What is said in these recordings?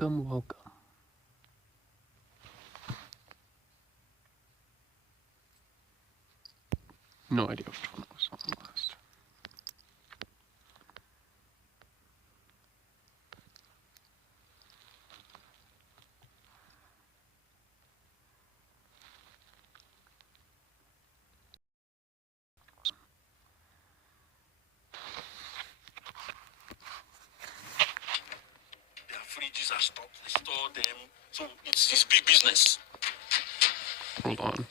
Welcome, welcome. No idea which one was on the list. Their fridges are stocked, they store them. So it's big business. Hold on.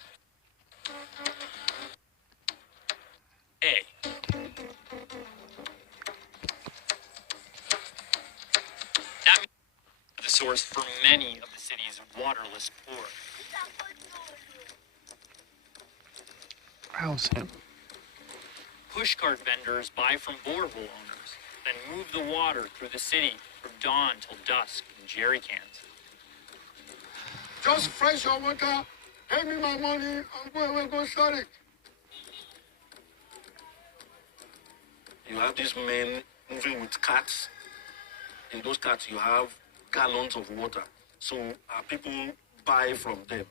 A. That means the source for many of the city's waterless poor. How's him? Pushcart vendors buy from borehole owners, then move the water through the city from dawn till dusk in jerry cans. Just fresh your water, pay me my money, and we'll go shut it. You have these men moving with carts. In those carts, you have gallons of water. So people buy from them.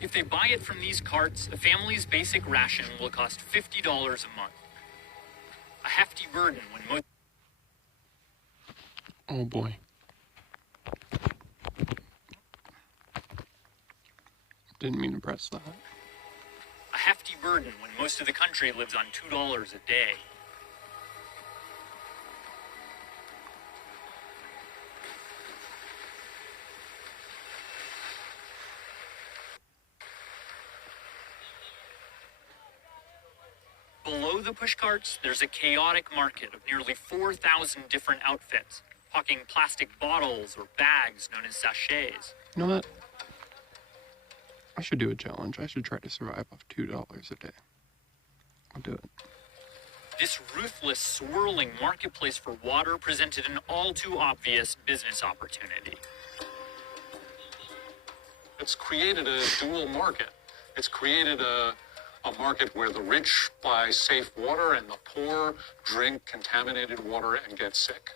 If they buy it from these carts, a family's basic ration will cost $50 a month. A hefty burden when most... Oh boy. Didn't mean to press that. A hefty burden when most of the country lives on $2 a day. Below the pushcarts, there's a chaotic market of nearly 4,000 different outfits, hawking plastic bottles or bags known as sachets. You know what? I should do a challenge. I should try to survive off $2 a day. I'll do it. This ruthless, swirling marketplace for water presented an all too obvious business opportunity. It's created a dual market. It's created a market where the rich buy safe water and the poor drink contaminated water and get sick.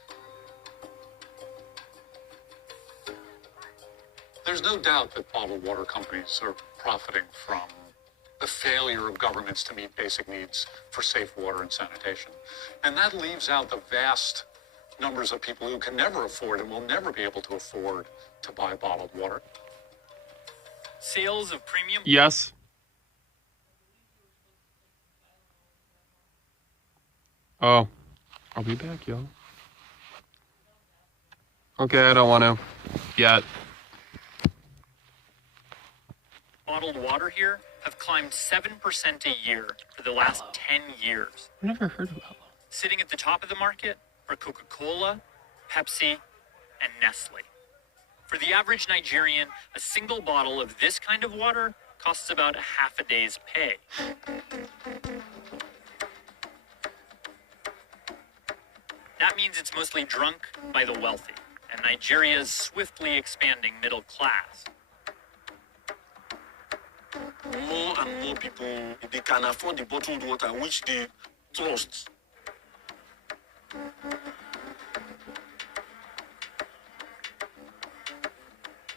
There's no doubt that bottled water companies are profiting from the failure of governments to meet basic needs for safe water and sanitation. And that leaves out the vast numbers of people who can never afford and will never be able to afford to buy bottled water. Sales of premium... Yes. Oh. I'll be back, yo. Okay, I don't want to. Yet. Bottled water here have climbed 7% a year for the last 10 years. I've never heard of that. Sitting at the top of the market are Coca-Cola, Pepsi, and Nestle. For the average Nigerian, a single bottle of this kind of water costs about half a day's pay. That means it's mostly drunk by the wealthy, and Nigeria's swiftly expanding middle class. More and more people, they can afford the bottled water, which they trust.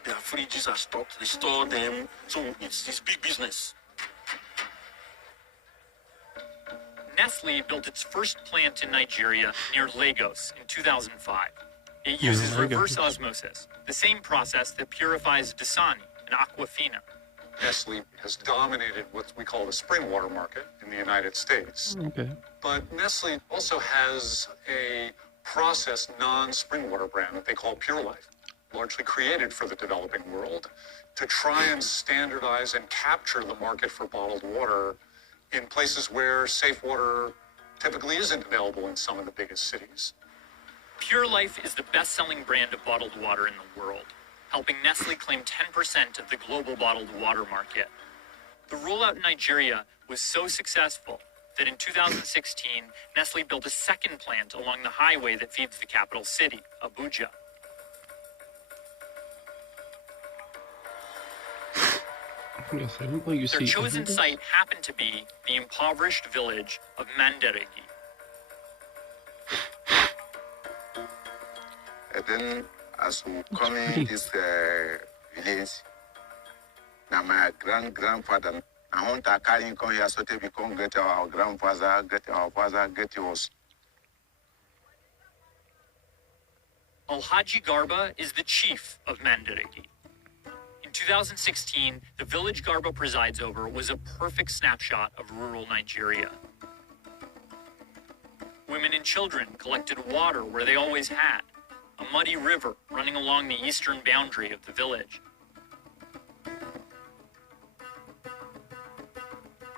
Their fridges are stocked, they store them. So it's big business. Nestle built its first plant in Nigeria near Lagos in 2005. It uses reverse osmosis, the same process that purifies Dasani and Aquafina. Nestle has dominated what we call the spring water market in the United States. Okay. But Nestle also has a processed non-spring water brand that they call Pure Life, largely created for the developing world to try and standardize and capture the market for bottled water in places where safe water typically isn't available in some of the biggest cities. Pure Life is the best-selling brand of bottled water in the world, helping Nestle claim 10% of the global bottled water market. The rollout in Nigeria was so successful that in 2016, Nestle built a second plant along the highway that feeds the capital city, Abuja. Yes, I didn't let you Their see chosen everything. site happened to be the impoverished village of Mandaregi. And then as we come in pretty. this village, now my grandfather, I want to carry him come here so that we can get our grandfather, get our father, get yours. Alhaji Garba is the chief of Mandarigi. In 2016, the village Garba presides over was a perfect snapshot of rural Nigeria. Women and children collected water where they always had, a muddy river running along the eastern boundary of the village.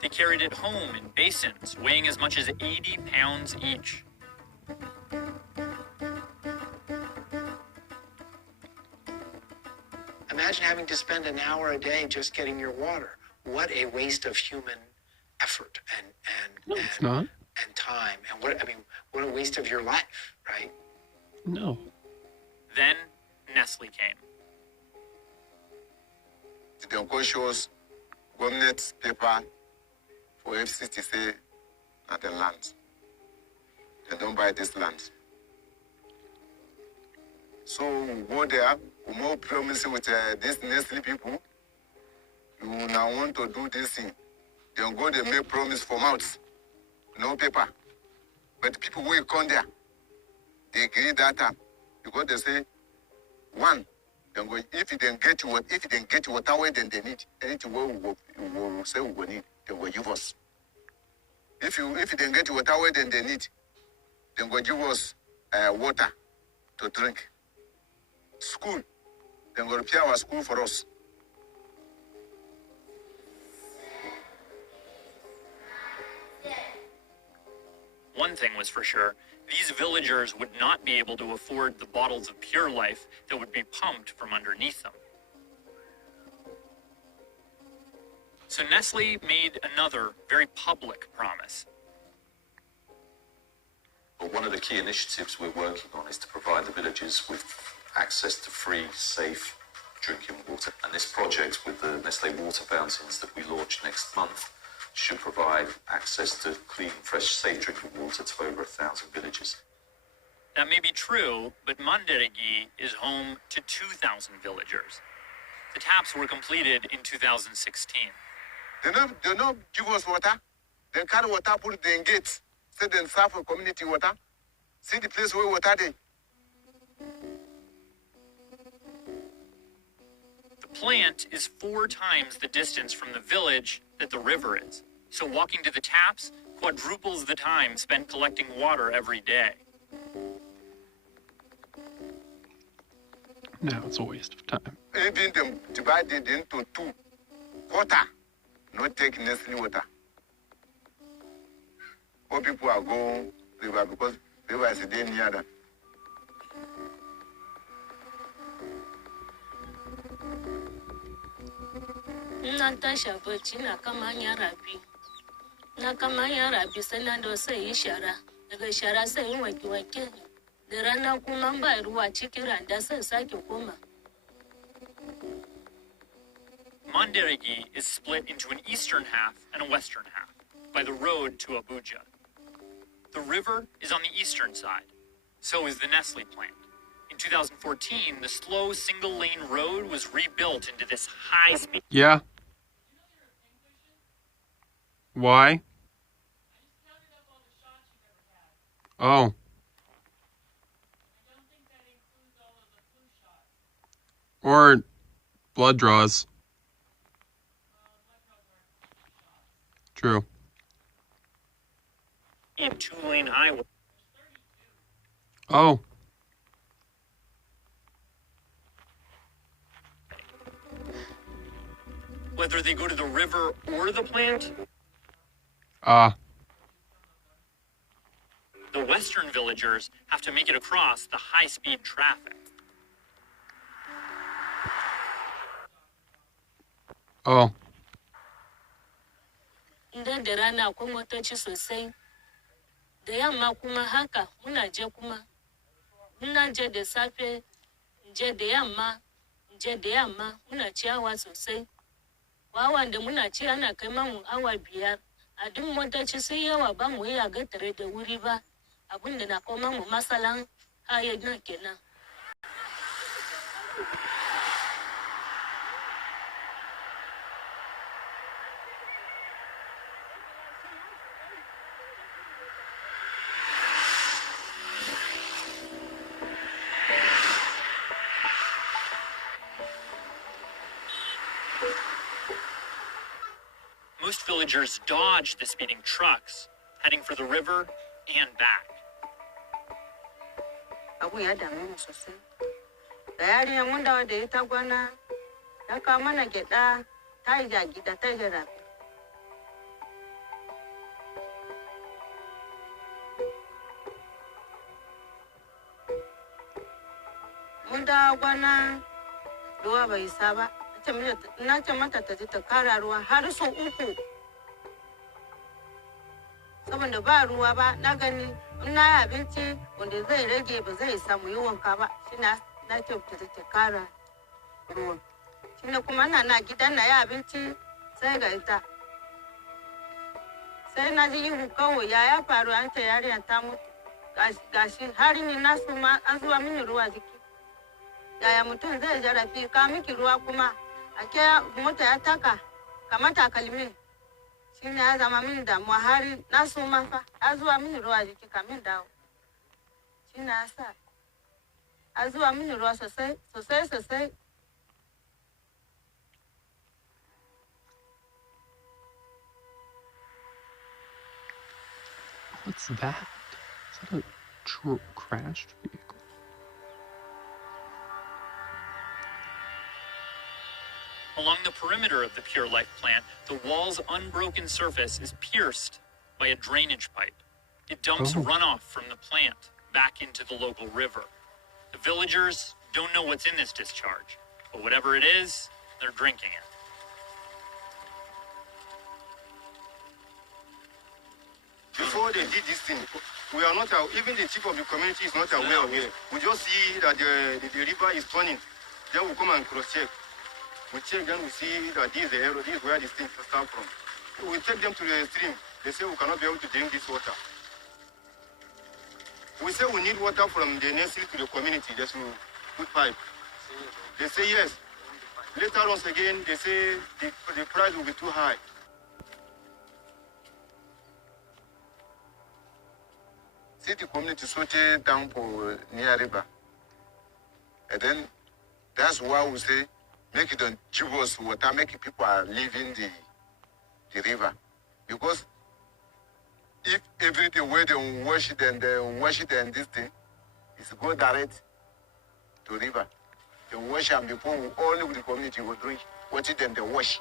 They carried it home in basins weighing as much as 80 pounds each. Imagine having to spend an hour a day just getting your water. What a waste of human effort No, it's not. and time. And what a waste of your life, right? No. Then Nestle came. The go shows government paper for FCC to say not the land. They don't buy this land. So we go there, we more promising with these Nestle people. You now want to do this thing. They go, they make promise for mouths, no paper. But people will come there. They agree that time because they say, one, they go, if you didn't get water where then they need, anything we will say we will need, they will give us. If you didn't get water where then they need, they will give us water to drink. School, they will repair our school for us. One thing was for sure, these villagers would not be able to afford the bottles of Pure Life that would be pumped from underneath them. So Nestle made another very public promise. But one of the key initiatives we're working on is to provide the villagers with access to free, safe drinking water. And this project with the Nestle water fountains that we launch next month should provide access to clean, fresh, safe drinking water to over 1,000 villages. That may be true, but Mandarigi is home to 2,000 villagers. The taps were completed in 2016. They don't give us water. They carry water, put it in gates. Say they serve for community water. See the place where water they. The plant is 4 times the distance from the village that the river is. So walking to the taps quadruples the time spent collecting water every day. Now it's a waste of time. Even them divided into 2 quarter, not taking Nestle water. All people are going river because river is a day near them. Natasha Bachina Kamanya Rabi. Nakamanya Rabi Senado say Ishara. The Shara say Waki. The Rana Kumamba Ruachiki and Dasa Saki Kuma. Mandarigi is split into an eastern half and a western half by the road to Abuja. The river is on the eastern side. So is the Nestle plant. In 2014, the slow single-lane road was rebuilt into this high-speed... Yeah. Why? Oh. Or blood draws. True. 2-lane highway. Oh. Whether they go to the river or the plant, the western villagers have to make it across the high-speed traffic. Oh. Then the Rana Kumotochi say, the Yama Kuma Haka, Muna Jekuma, Muna Je de Sape, Je de Yama, Muna Chiawa so say. Wawa and the Muna Chiana Kamamu, our beer. I didn't want to see our bam way I get the Uriba. I wouldn't have come masalang, I had not. Most villagers dodged the speeding trucks, heading for the river and back. Abu ya dame mu sosai. Da yarinyar mun dawo da ita gwana, ta kawo mana gyaɗa, ta yi gida, ta yi rafi. Mun dawo gwana, ruwa bai isa ba. Na ce mata ta je ta kara ruwa har sau 3. Saboda ba ruwa ba, na gani in na yi abinci wanda zai rage ba zai samu yi wanka ba. Shi na ce ta kara ruwa. Shi ne kuma na gidan na yi abinci sai ga ita. Sai na ji ihu kawai ya faru an ce yarinya ta mutu. Gashi har ni na suma an zuwa mini ruwa jiki. Yaya mutum zai jarafi ka miki ruwa kuma ake mota ya taka kamar takalmi. Shi ne ya zama mini damuwa har na suma fa a zuwa mini ruwa jiki kamin dawo. Shi ne ya sa a zuwa mini ruwa sosai. What's that? Is that a crashed vehicle? Along the perimeter of the Pure Life plant, the wall's unbroken surface is pierced by a drainage pipe. It dumps runoff from the plant back into the local river. The villagers don't know what's in this discharge, but whatever it is, they're drinking it. Before they did this thing, we are not, even the chief of the community is not aware of it. We just see that the river is turning. Then we come and cross-check. We check, then we see that this is the area, this is where these things start from. We take them to the stream. They say we cannot be able to drink this water. We say we need water from the nursery to the community. There's no good pipe. They say yes. Later on again, they say the price will be too high. See the community sorted down for near river. And then that's why we say make it on give us water, make people are leaving the river. Because if everything where they wash it and this thing is go direct to river. They wash and before only the community will drink. Watch it and they wash.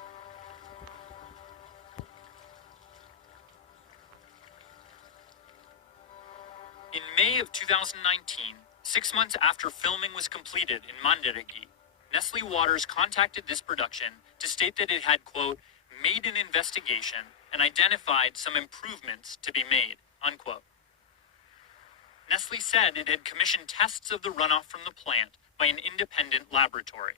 In May of 2019, 6 months after filming was completed in Mandaragi, Nestle Waters contacted this production to state that it had, quote, made an investigation and identified some improvements to be made, unquote. Nestle said it had commissioned tests of the runoff from the plant by an independent laboratory,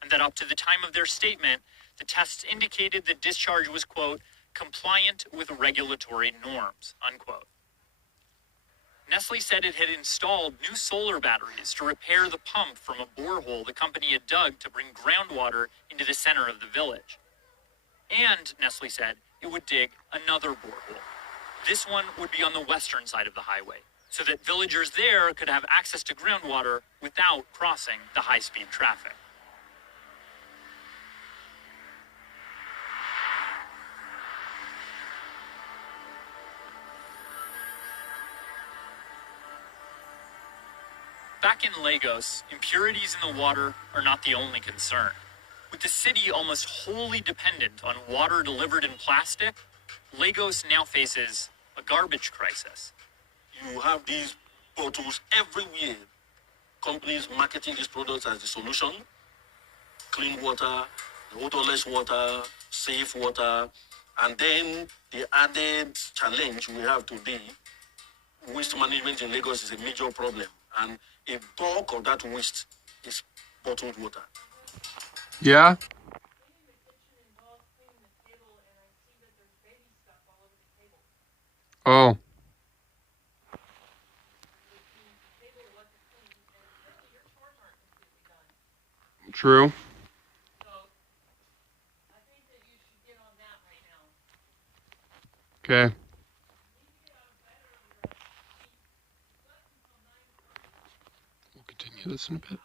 and that up to the time of their statement, the tests indicated the discharge was, quote, compliant with regulatory norms, unquote. Nestle said it had installed new solar batteries to repair the pump from a borehole the company had dug to bring groundwater into the center of the village. And, Nestle said, it would dig another borehole. This one would be on the western side of the highway, so that villagers there could have access to groundwater without crossing the high-speed traffic. Back in Lagos, impurities in the water are not the only concern. With the city almost wholly dependent on water delivered in plastic, Lagos now faces a garbage crisis. You have these bottles everywhere. Companies marketing these products as the solution. Clean water, odorless water, safe water. And then the added challenge we have today, waste management in Lagos is a major problem. And a bulk of that waste is bottled water. Yeah. Oh. True. Okay. We'll continue this in a bit.